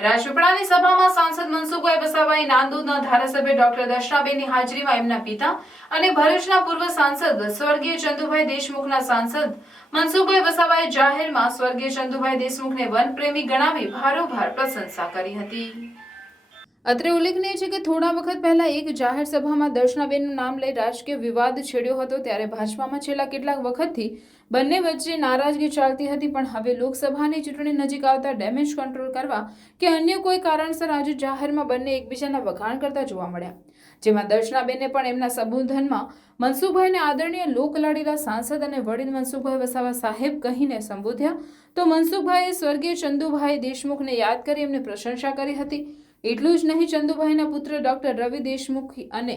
રાજપીપળાની સભામાં સાંસદ મનસુખભાઈ વસાવાએ નાંદોદના ધારાસભ્ય ડોક્ટર દર્શનાબેનની હાજરીમાં એમના પિતા અને ભરૂચના પૂર્વ સાંસદ સ્વર્ગીય ચંદુભાઈ દેશમુખના સાંસદ મનસુખભાઈ વસાવાએ જાહેરમાં સ્વર્ગીય ચંદુભાઈ દેશમુખને વનપ્રેમી ગણાવી ભારોભાર પ્રશંસા કરી હતી। અત્રે ઉલ્લેખનીય છે કે થોડા વખત પહેલા એક જાહેર સભામાં દર્શનાબેનનું નામ લઈ રાજકીય વિવાદ છેડ્યો હતો, ત્યારે ભાજપામાં છેલ્લા કેટલાક વખતથી બંને વચ્ચે નારાજગી ચાલતી હતી, પણ હવે લોકસભાની ચૂંટણી નજીક આવતા ડેમેજ કંટ્રોલ કરવા કે અન્ય કોઈ કારણસર આજે જાહેરમાં બંને એકબીજાના વખાણ કરતા જોવા મળ્યા, જેમાં દર્શનાબેને પણ એમના સંબોધનમાં મનસુખભાઈને આદરણીય લોકલાડીલા સાંસદ અને વડીલ મનસુખભાઈ વસાવા સાહેબ કહીને સંબોધ્યા, તો મનસુખભાઈએ સ્વર્ગીય ચંદુભાઈ દેશમુખને યાદ કરી એમને પ્રશંસા કરી હતી। એટલું જ નહીં, ચંદુભાઈના પુત્ર ડોક્ટર રવિ દેશમુખ અને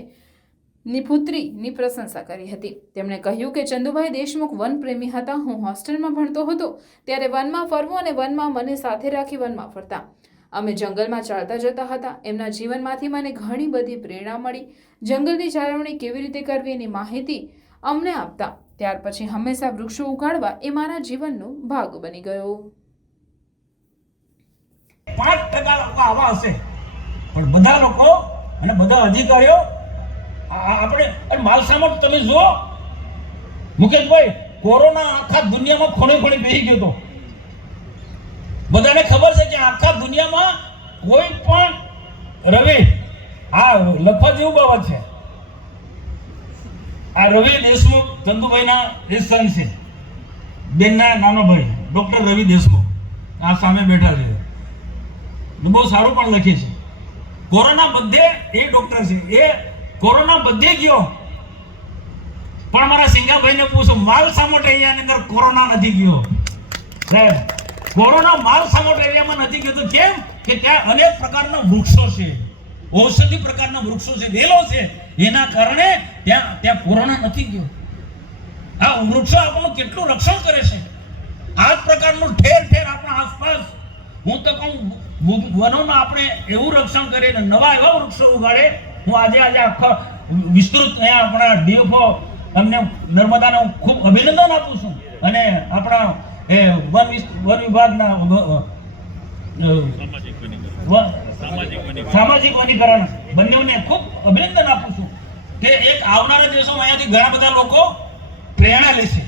પુત્રીની પ્રશંસા કરી હતી। તેમણે કહ્યું કે ચંદુભાઈ દેશમુખ વનપ્રેમી હતા। હું હોસ્ટેલમાં ભણતો હતો ત્યારે વનમાં ફરવું અને વનમાં મને સાથે રાખી વનમાં ફરતા। અમે જંગલમાં ચાલતા જતા હતા। એમના જીવનમાંથી મને ઘણી બધી પ્રેરણા મળી। જંગલની જાળવણી કેવી રીતે કરવી એની માહિતી અમને આપતા। ત્યાર પછી હંમેશા વૃક્ષો ઉગાડવા એ મારા જીવનનો ભાગ બની ગયો। 5% લોકો આવા હશે, પણ બધા લોકો અને બધા અધિકારીઓ આપણે માલસામટ તમે જુઓ મુકેશભાઈ, કોરોના આખા દુનિયામાં ખૂણે ખૂણે બેસી ગયો હતો। બધાને ખબર છે કે આખા દુનિયામાં કોઈ પણ રવિ આ લફા જેવું બાબત છે। આ રવિ દેશમુખ ચંદુભાઈના સન છે, બેનના નાનો ભાઈ ડોક્ટર રવિ દેશમુખ આ સામે બેઠા છે, બહુ સારું પણ લખે છે। કોરોના બધે એ ડોક્ટર છે, એ કોરોના બધે ગયો, પણ મારા સિંગાભાઈને પૂછો માલ સામોટ એરિયાની અંદર કોરોના નથી ગયો સાહેબ। કોરોના માલ સામોટ એરિયામાં નથી ગયો તો કેમ કે ત્યાં અનેક પ્રકારના વૃક્ષો છે, ઔષધિ પ્રકારના વૃક્ષો છે, વેલો છે, એના કારણે ત્યાં કોરોના નથી ગયો। આ વૃક્ષો આપણું કેટલું રક્ષણ કરે છે। આ જ પ્રકારનું ઠેર ઠેર આપણા આસપાસ, હું તો કહું વનોનું આપણે એવું રક્ષણ કરીએ ને નવા એવા વૃક્ષો ઉગાડે। હું આજે આખા વિસ્તૃત અહીંયા આપણા ડીએફઓ અમને નર્મદાને હું ખૂબ અભિનંદન આપું છું, અને આપણા એ વન વિભાગના સામાજિક વનીકરણ બંનેને ખૂબ અભિનંદન આપું છું કે એક આવનારા દિવસોમાં અહીંયાથી ઘણા બધા લોકો પ્રેરણા લેશે।